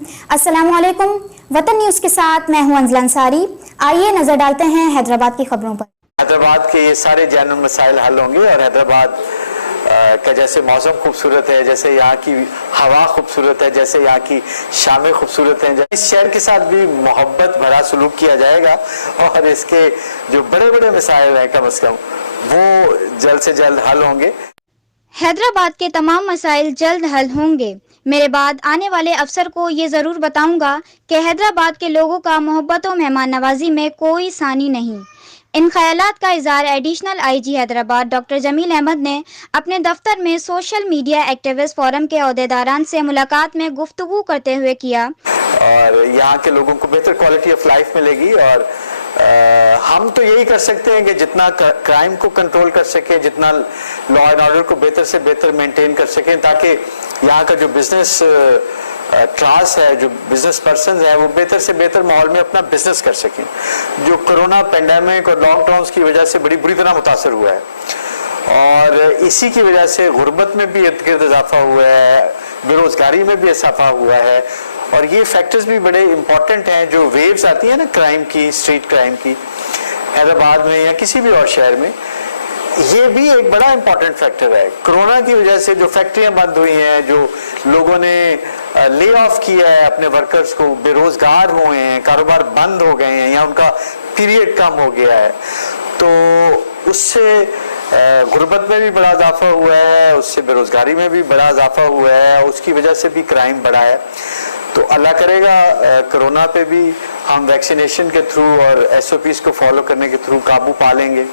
अस्सलाम वालेकुम। वतन न्यूज़ के साथ मैं हूं अंजला अंसारी। आइए नजर डालते हैं हैदराबाद की खबरों पर। हैदराबाद के ये सारे जानून मसाइल हल होंगे और हैदराबाद का जैसे मौसम खूबसूरत है, जैसे यहाँ की हवा खूबसूरत है, जैसे यहाँ की शामें खूबसूरत हैं, इस शहर के साथ भी मोहब्बत भरा सलूक किया जाएगा और इसके जो बड़े बड़े मसाइल हैं कम से कम वो जल्द से जल्द हल होंगे। हैदराबाद के तमाम मसाइल जल्द हल होंगे। मेरे बाद आने वाले अफसर को ये ज़रूर बताऊंगा कि हैदराबाद के लोगों का मोहब्बत और मेहमान नवाजी में कोई सानी नहीं। इन ख्यालात का इज़हार additional IG Hyderabad doctor Jamil Ahmad ने अपने दफ्तर में सोशल मीडिया एक्टिविस्ट फोरम के अहदेदारान से मुलाकात में गुफ्तगू करते हुए किया। और यहाँ के लोगों को बेहतर क्वालिटी ऑफ लाइफ मिलेगी और हम तो यही कर सकते हैं कि जितना क्राइम को कंट्रोल कर सके, जितना लॉ एंड ऑर्डर को बेहतर से बेहतर मेंटेन कर सकें, ताकि यहाँ का जो बिजनेस क्लास है, जो बिजनेस पर्सन है, वो बेहतर से बेहतर माहौल में अपना बिजनेस कर सकें। जो कोरोना पेंडेमिक और लॉकडाउन की वजह से बड़ी बुरी तरह मुतासर हुआ है और इसी की वजह से गुर्बत में भी इजाफा हुआ है, बेरोजगारी में भी इजाफा हुआ है और ये फैक्टर्स भी बड़े इंपॉर्टेंट हैं। जो वेव्स आती है ना क्राइम की, स्ट्रीट क्राइम की, हैदराबाद में या किसी भी और शहर में, ये भी एक बड़ा इंपॉर्टेंट फैक्टर है। कोरोना की वजह से जो फैक्ट्रियां बंद हुई हैं, जो लोगों ने ले ऑफ किया है अपने वर्कर्स को, बेरोजगार हुए हैं, कारोबार बंद हो गए हैं या उनका पीरियड कम हो गया है, तो उससे गुर्बत में भी बड़ा इजाफा हुआ है, उससे बेरोजगारी में भी बड़ा इजाफा हुआ है, उसकी वजह से भी क्राइम बढ़ा है। तो अल्लाह करेगा कोरोना पे भी हम वैक्सीनेशन के थ्रू और SOPs को फॉलो करने के थ्रू काबू पा लेंगे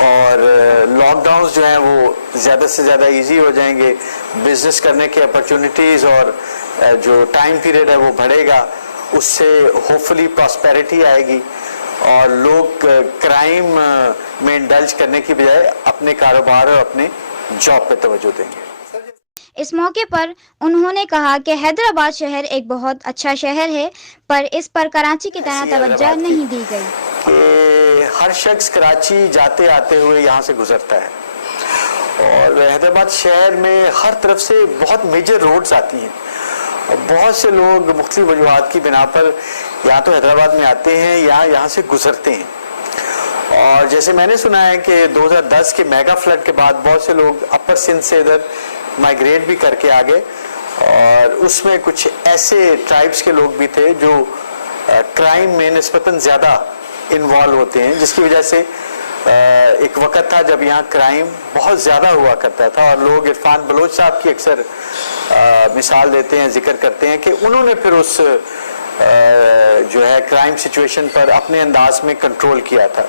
और लॉकडाउन जो हैं वो ज़्यादा से ज़्यादा इजी हो जाएंगे, बिजनेस करने के अपॉर्चुनिटीज़ और जो टाइम पीरियड है वो बढ़ेगा, उससे होपफुली प्रॉस्पेरिटी आएगी और लोग क्राइम में इंडल्ज करने की बजाय अपने कारोबार और अपने जॉब पे तवज्जो देंगे। इस मौके पर उन्होंने कहा कि हैदराबाद शहर एक बहुत अच्छा शहर है, पर इस पर कराची की तरह तवज्जो नहीं दी गई। कि हर शख्स कराची जाते आते हुए यहाँ से गुजरता है और हैदराबाद शहर में हर तरफ से बहुत मेजर रोड्स आती हैं और बहुत से लोग मुख्तलिफ वजूहात की बिना पर या तो हैदराबाद में आते हैं या यहाँ से गुजरते हैं। और जैसे मैंने सुना है कि 2010 के मेगा फ्लड के बाद बहुत से लोग अपर सिंध से इधर माइग्रेट भी करके आ गए और उसमें कुछ ऐसे ट्राइब्स के लोग भी थे जो क्राइम में निस्बतन ज़्यादा इन्वॉल्व होते हैं, जिसकी वजह से एक वक्त था जब यहाँ क्राइम बहुत ज़्यादा हुआ करता था और लोग इरफान बलोच साहब की अक्सर मिसाल देते हैं, जिक्र करते हैं कि उन्होंने फिर उस जो है क्राइम सिचुएशन पर अपने अंदाज में कंट्रोल किया था।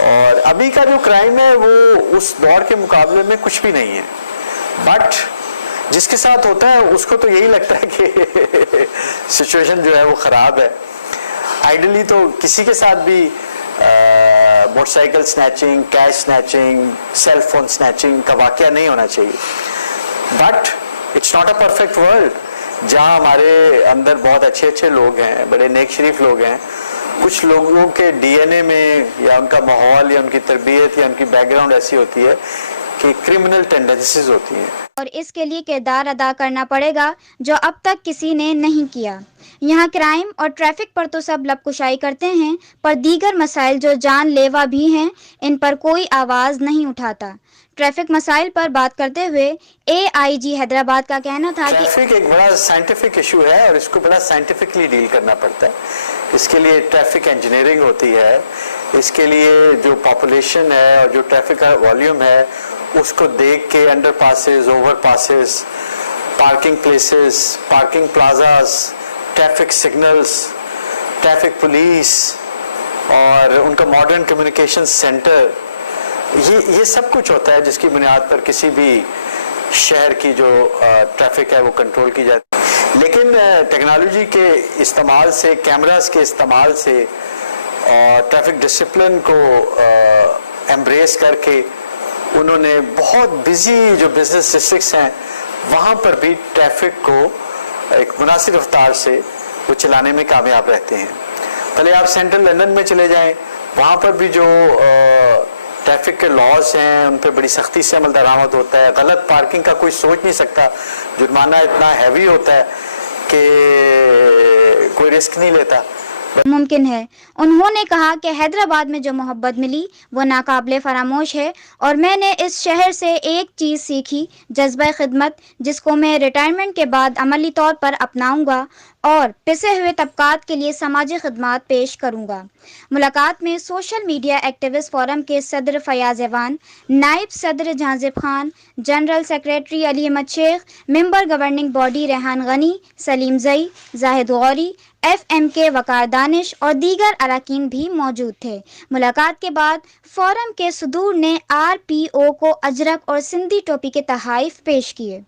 और अभी का जो क्राइम है वो उस दौर के मुकाबले में कुछ भी नहीं है, बट जिसके साथ होता है उसको तो यही लगता है कि सिचुएशन जो है वो ख़राब है। आइडियली तो किसी के साथ भी motorcycle snatching, cash snatching, cell phone snatching का वाक़या नहीं होना चाहिए, but it's not a perfect world जहाँ हमारे अंदर बहुत अच्छे अच्छे लोग हैं, बड़े नेक शरीफ लोग हैं। कुछ लोगों के DNA में या उनका माहौल या उनकी तरबियत या उनकी बैकग्राउंड ऐसी होती है कि क्रिमिनल टेंडेंसीज होती हैं और इसके लिए किरदार अदा करना पड़ेगा जो अब तक किसी ने नहीं किया। यहाँ क्राइम और ट्रैफिक पर तो सब लबकुशाई करते हैं, पर दीगर मसाइल जो जानलेवा भी हैं इन पर कोई आवाज़ नहीं उठाता। ट्रैफिक मसाइल पर बात करते हुए AIG हैदराबाद का कहना था कि ट्रैफिक एक बड़ा साइंटिफिक इशू है और इसको बड़ा साइंटिफिकली डील करना पड़ता है। इसके लिए ट्रैफिक इंजीनियरिंग होती है, इसके लिए जो पॉपुलेशन है और जो ट्रैफिक का वॉल्यूम है उसको देख के underpasses, overpasses, parking places, parking plazas, traffic signals, traffic police और उनका मॉडर्न कम्युनिकेशन सेंटर, ये सब कुछ होता है जिसकी बुनियाद पर किसी भी शहर की जो ट्रैफिक है वो कंट्रोल की जाती है। लेकिन टेक्नोलॉजी के इस्तेमाल से, कैमरास के इस्तेमाल से और ट्रैफिक डिसिप्लिन को एम्ब्रेस करके उन्होंने बहुत बिजी जो बिजनेस डिस्ट्रिक्ट्स हैं वहाँ पर भी ट्रैफिक को एक मुनासिब रफ्तार से वो चलाने में कामयाब रहते हैं। पहले आप सेंट्रल लंदन में चले जाएं, वहाँ पर भी जो ट्रैफिक के लॉज हैं उन पर बड़ी सख्ती से अमल दरामद होता है। गलत पार्किंग का कोई सोच नहीं सकता, जुर्माना इतना हैवी होता है کہ کوئی رسک نہیں لیتا. ممکن ہے. انہوں نے کہا کہ حیدرآباد میں جو محبت ملی وہ ناقابل فراموش ہے اور میں نے اس شہر سے ایک چیز سیکھی، جذبہ خدمت، جس کو میں ریٹائرمنٹ کے بعد عملی طور پر اپناؤں گا اور پسے ہوئے طبقات کے لیے سماجی خدمات پیش کروں گا. ملاقات میں سوشل میڈیا ایکٹیوسٹ فورم کے صدر فیاض ایوان، نائب صدر جہانزیب خان، جنرل سیکریٹری علی احمد شیخ، ممبر گورننگ باڈی ریحان غنی، سلیم زئی، زاہد غوری، ایف ایم کے وقار دانش اور دیگر اراکین بھی موجود تھے. ملاقات کے بعد فورم کے صدور نے آر پی او کو اجرک اور سندھی ٹوپی کے تحائف پیش کیے.